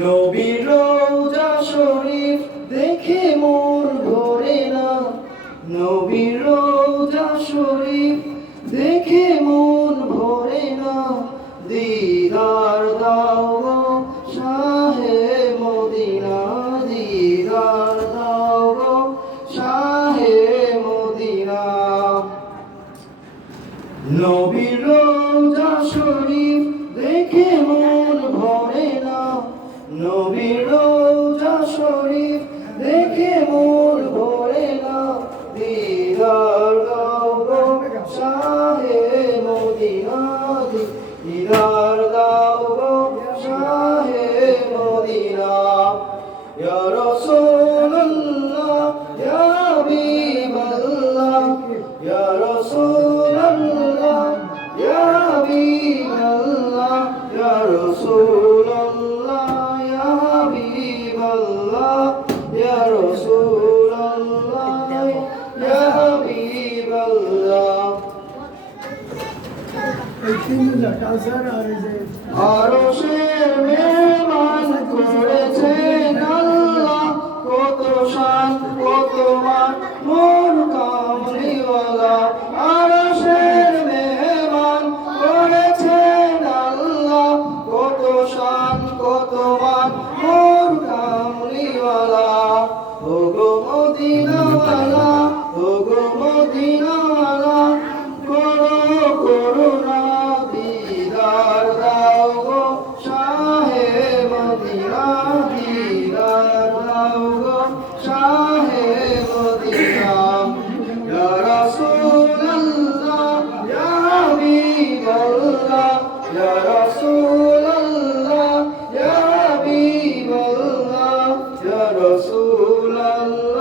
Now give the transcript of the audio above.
নবীর রওজা শরীফ দেখে মন ভরে না, নবীর রওজা শরীফ দেখে মন ভরে না। দিদার দাও গো শাহে মদিনা, দিদার দাও গো শাহে মদিনা। নবীর রওজা শরীফ দেখে মন ভরে না, নবীর রওজা শরীফ দেখে মন ভরে না। দিদার দাও গো শাহে মদিনা, দিদার দাও গো শাহে মদিনা। ইয়া রাসূলুল্লাহ ইয়া হাবিবাল্লাহ, ইয়া রাসূলুল্লাহ ইয়া হাবিবাল্লাহ, ইয়া রাসূলুল্লাহ ইয়া হাবিবাল্লাহ, ইয়া রাসূলুল্লাহ ইয়া হাবিবাল্লাহ। আরশের মেহমান করেছেন আল্লাহ, কত শান কত মান মোর কামলিওয়ালা। আরশের মেহমান করেছেন আল্লাহ, কত শান কত মান মোর কামলিওয়ালা। ওগো মদিনাওয়ালা, ওগো মদিনাওয়ালা, করো করুণা, দিদার দাও গো শাহে মদিনা, দিদার দাও গো শাহে মদিনা। ইয়া রাসূলুল্লাহ ইয়া হাবিবাল্লাহ, ইয়া রাসূলুল্লাহ ইয়া হাবিবাল্লাহ, ইয়া রাসূলুল্লাহ